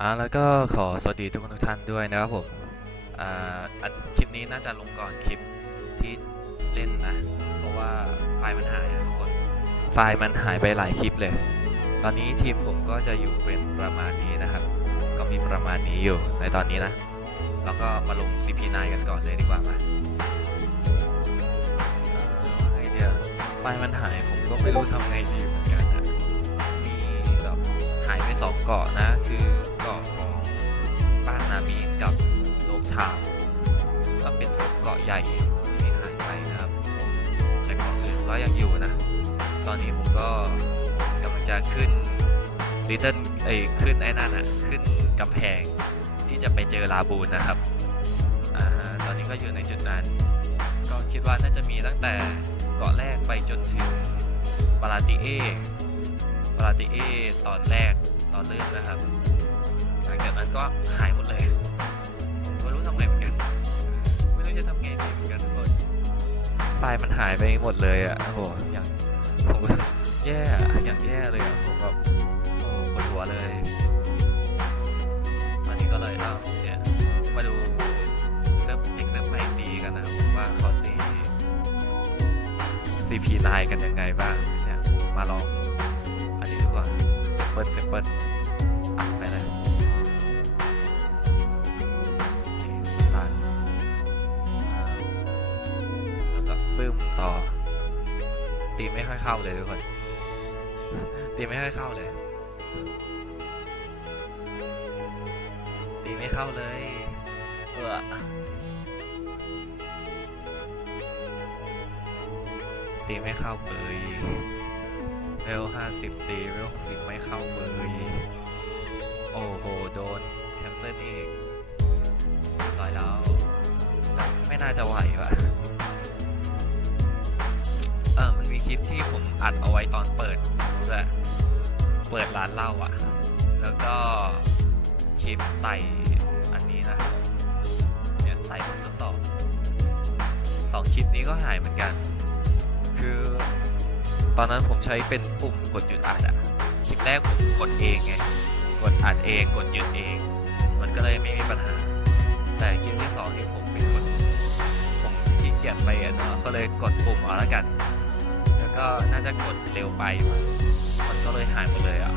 อ่าแล้วก็ขอสวัสดีทุกคนทุกท่านด้วยนะครับผมอ่าอันคลิปนี้น่าจะลงก่อนคลิปที่เล่นนะ เพราะว่าไฟล์มันหายอะทุกคน ไฟล์มันหายไปหลายคลิปเลย ตอนนี้ทีมผมก็จะอยู่เป็นประมาณนี้นะครับ ก็มีประมาณนี้อยู่ในตอนนี้นะ แล้วก็มาลง CP9 กันก่อนเลยดีกว่ามาเอ่อเดียไฟล์มันหายผมก็ไม่รู้ทำไงดีเหมือนกัน หายไปสองเกาะนะ คือเกาะของบ้านนามิกับโลกทาวก็เป็นสองเกาะใหญ่ที่หายไปนะครับ แต่เกาะอื่นก็ยังอยู่นะ ตอนนี้ผมก็กำลังจะขึ้นลิตเติ้ลเอ้ขึ้นไอ้นั่นอะขึ้นกำแพงที่จะไปเจอลาบูนนะครับอ่าตอนนี้ก็อยู่ในจุดนั้น ก็คิดว่าน่าจะมีตั้งแต่เกาะแรกไปจนถึงบาลาติเอ ปาราติเอตอนแรกตอนเริ่มนะครับ หลังจากนั้นก็หายหมดเลยผมก็รู้ทำไงเหมือนกันไม่รู้จะทำไงดีเหมือนกันทุกคนไฟล์มันหายไปหมดเลยอะโอ้โหอย่างผมแย่อะอย่างแย่เลยอะผมแบบโอ้ปวดหัวเลยตอนนี้ก็เลยเอาเนี่ยมาดูเซิร์ฟเด็กเซิร์ฟใหม่ตีกันนะครับว่าเขาตี CP9 กันยังไงบ้างเนี่ยมาลอง เปิดเปิดอะไปเลยตันแล้วก็ปึ้มต่อ ตีไม่ค่อยเข้าเลยทุกคน ตีไม่ค่อยเข้าเลย ตีไม่เข้าเลยเออตีไม่เข้าเลย เวลห้าสิบตีเวลหกสิบไม่เข้าเบยโอ้โห โดนแคนเซิลอีกร้อยแล้ว ไม่น่าจะไหวว่ะเออมันมีคลิปที่ผมอัดเอาไว้ตอนเปิดด้วยเปิดร้านเหล้าอะ แล้วก็คลิปไต่อันนี้นะเนี่ยไต่บททดสอบสองคลิปนี้ก็หายเหมือนกัน คือ ตอนนั้นผมใช้เป็นปุ่มกดหยุดอัดอะคลิปแรกผมกดเองไง กดอัดเอง กดหยุดเอง มันก็เลยไม่มีปัญหา แต่คลิปที่สองที่ผมเป็นคนผมขี้เกียจไปอะเนาะก็เลยกดปุ่มเอาละกัน แล้วก็น่าจะกดเร็วไป มันก็เลยหายหมดเลยอะ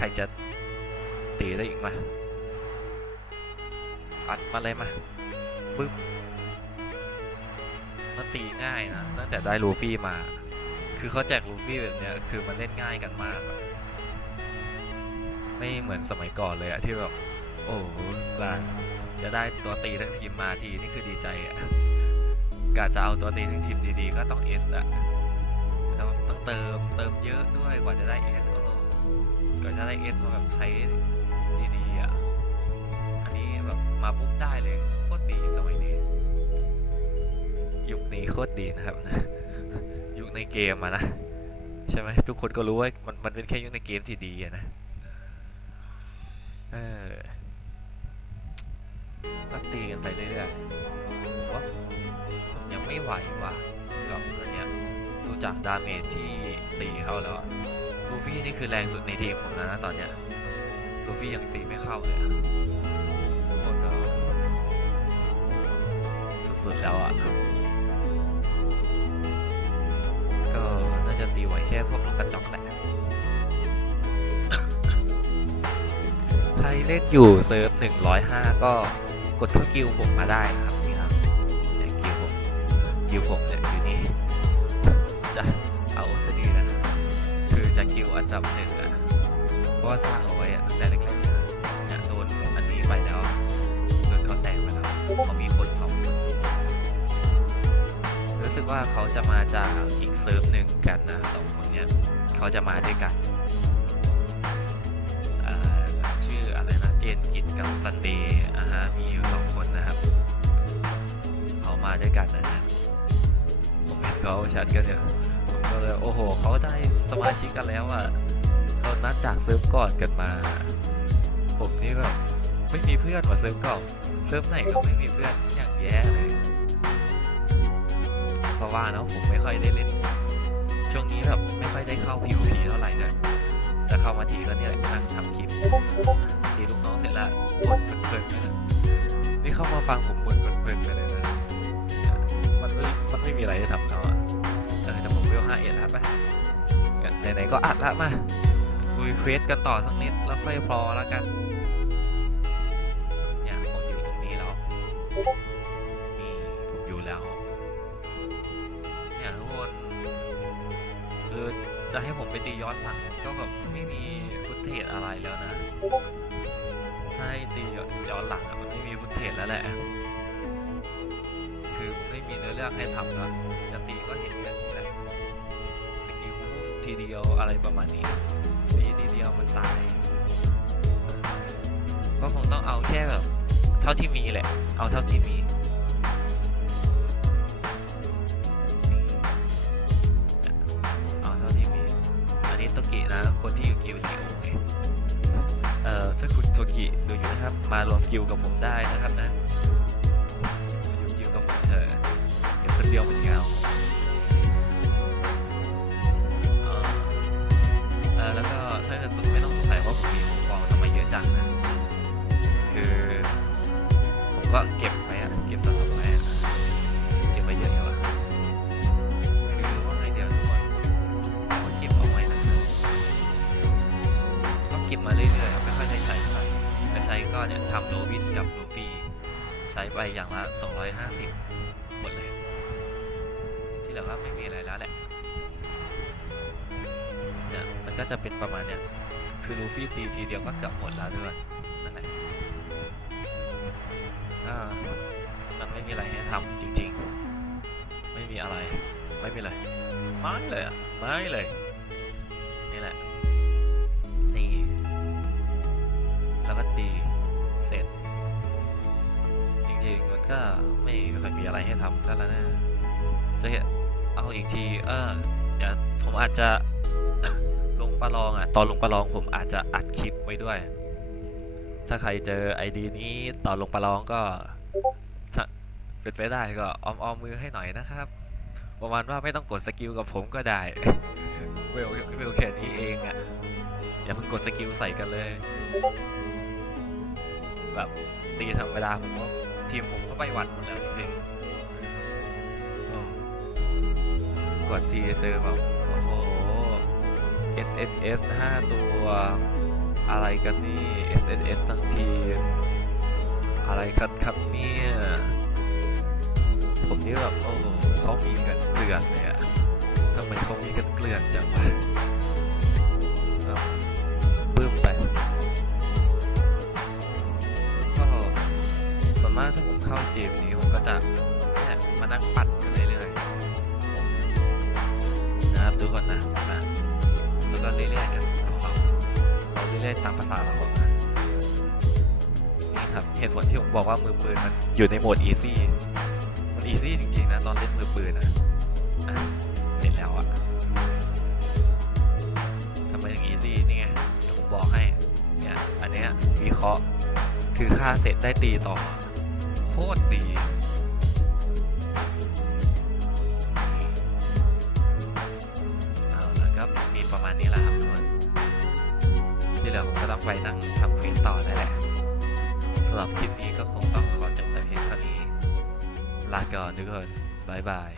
ครจะตีได้อีกมาปัดมาเลยมาปึ๊บมันตีง่ายนะตั้งแต่ได้ลูฟี่มา คือเขาแจกลูฟี่แบบเนี้ยคือมันเล่นง่ายกันมาก ไม่เหมือนสมัยก่อนเลยอะที่แบบโอ้โหกว่าจะได้ตัวตีทั้งทีมมาทีนี่คือดีใจอะกาจะเอาตัวตีทั้งทีมดีๆ ก็ต้องเอสอะแล้วต้องเติมเติมเยอะด้วยกว่าจะได้เอส กว่าจะได้เอสมาแบบใช้ดีๆอะ อันนี้แบบมาปุ๊บได้เลยโคตรดีสมัยนี้ ยุคนี้โคตรดีนะครับ ยุคในเกมอะนะ ใช่ไหมทุกคนก็รู้ว่ามันมันเป็นแค่ยุคในเกมที่ดีอะนะเออก็ตีกันไปเรื่อยๆว่ายังไม่ไหวว่ะกับอันเนี้ยดูจากดาเมจที่ตีเข้าแล้วอะ ลูฟี่นี่คือแรงสุดในทีมผมแล้วนะตอนเนี้ยลูฟี่ยังตีไม่เข้าเลยอะโคตรจะสุดๆแล้วอะก็น่าจะตีไหวแค่พวกลูกกระจอกแหละใครเล่นอยู่เซิร์ฟ105 ก็กดเข้ากิวผมมาได้นะครับนี่ครับเนี่ยกิวผมกิวผมเนี่ยอยู่นี่จะเอาซะดีนะ คือจะกิวอันดับหนึ่งอะเพราะว่าสร้างเอาไว้อะตั้งแต่แรกๆนะเนี่ยโดนอันนี้ไปแล้วโดนเขาแซงไปแล้วเขามีคนสองคนรู้สึกว่าเขาจะมาจากอีกเซิร์ฟหนึ่งกันนะสองคนเนี้ยเขาจะมาด้วยกันอ่าชื่ออะไรนะเจนกิจกับซันเดย์อ่าฮะมีอยู่สองคนนะครับเขามาด้วยกันนะฮะผมเห็นเขาแชทกันเนี่ยผม ก็เลยโอ้โหเขาได้สมาชิกกันแล้วอะเขานัดจากเซิร์ฟก่อนกันมา ผมนี่แบบไม่มีเพื่อนว่ะเซิร์ฟเก่าเซิร์ฟไหนก็ไม่มีเพื่อนอย่างแย่เลยเพราะว่าเนาะผมไม่ค่อยได้เล่น ช่วงนี้แบบไม่ค่อยได้เข้า PVP เท่าไหร่เลยแต่เข้ามาทีก็เนี่ยแหละนั่งทำคลิปทีลูกน้องเสร็จล้วบ่นเพลินๆไปเลยนี่เข้ามาฟังผมบ่นเพลินๆไปเลยนะมันไม่มันไม่มีอะไรให้ทำแล้วอะ เวลห้าเอ็ดแล้วไปไหนๆก็อัดละมาลุยเควสกันต่อสักนิดแล้วค่อยพอแล้วกัน เนี่ยผมอยู่ตรงนี้แล้วนี่ผมอยู่แล้ว เนี่ยทุกคนคือจะให้ผมไปตีย้อนหลังก็แบบไม่มีฟุตเทจอะไรแล้วนะถ้าให้ตีย้อนหลังอะมันไม่มีฟุตเทจแล้วแหละคือไม่มีเนื้อเรื่องให้ทำแล้วจะตีก็เห็นแค่ ทีเดียวอะไรประมาณนี้ตีทีเดียวมันตาย ก็คงต้องเอาแค่แบบเท่าที่มีแหละ เอาเท่าที่มีเอาเท่าที่มี อันนี้โตกินะ คนที่อยู่กิลด์ลีโอไงเอ่อถ้าคุณโตกิดูอยู่นะครับ มารวมกิลด์กับผมได้นะครับนะ เนี่ยทำโรบินกับลูฟี่ใช้ไปอย่างละ 250 หมดเลย ที่เหลือก็ไม่มีอะไรแล้วแหละเนี่ยมันก็จะเป็นประมาณเนี้ยคือลูฟี่ตีทีเดียวก็เกือบหมดแล้วด้วยนั่นแหละก็มันไม่มีอะไรให้ทำจริงๆ ไม่มีอะไร ไม่มีเลย ไม่เลยอะไม่เลย ไม่ค่อยมีอะไรให้ทำกันแล้วนะจะเห็นเอาอีกที เออเดี๋ยวผมอาจจะลงประลองอะ ตอนลงประลองผมอาจจะอัดคลิปไว้ด้วย ถ้าใครเจอไอดีนี้ตอนลงประลองก็เป็นไปได้ก็ออมออมมือให้หน่อยนะครับ ประมาณว่าไม่ต้องกดสกิลกับผมก็ได้เวลเวลแค่นี้เองอะ่ะอย่าเพิ่งกดสกิลใส่กันเลย แบบตีธรรมดาผมว่า ทีมผมก็ไปหวัดหมดแล้วจริงๆโอ้กดทีเจอแบบโอ้โห S S S 5ตัวอะไรกันนี่ S S S ทั้งทีมอะไรกันครับเนี่ยผมนี่แบบโอ้โหเขามีกันเกลื่อนเลยอะทำไมเขามีกันเกลื่อนจังวะปื้มไป มากถ้าผมเข้าเกมนี้ผมก็จะเนี่ยมานั่งปั่นกันเรื่อยๆนะครับทุกคนนะนะแล้วก็เรื่อยๆกันของเราเราเรื่อยๆตามภาษาเราอะนี่ครับเหตุผลที่ผมบอกว่ามือปืนมันอยู่ในโหมด easy มัน easy จริงๆนะตอนเล่นมือปืนนะเสร็จแล้วอะทำไมถึง easy นี่ไงเดี๋ยวผมบอกให้เนี่ยอันเนี้ยวิเคราะห์คือค่าเสร็จได้ตีต่อ ตรดีเอาละครับมีประมาณนี้แหละครับทุกคนที่เหลือผมก็ต้องไปนั่งทำเควสต่อได้แหละสำหรับคลิปนี้ก็คงต้องขอจบแต่เพียงเท่านี้ ลาก่อนทุกคนบายบาย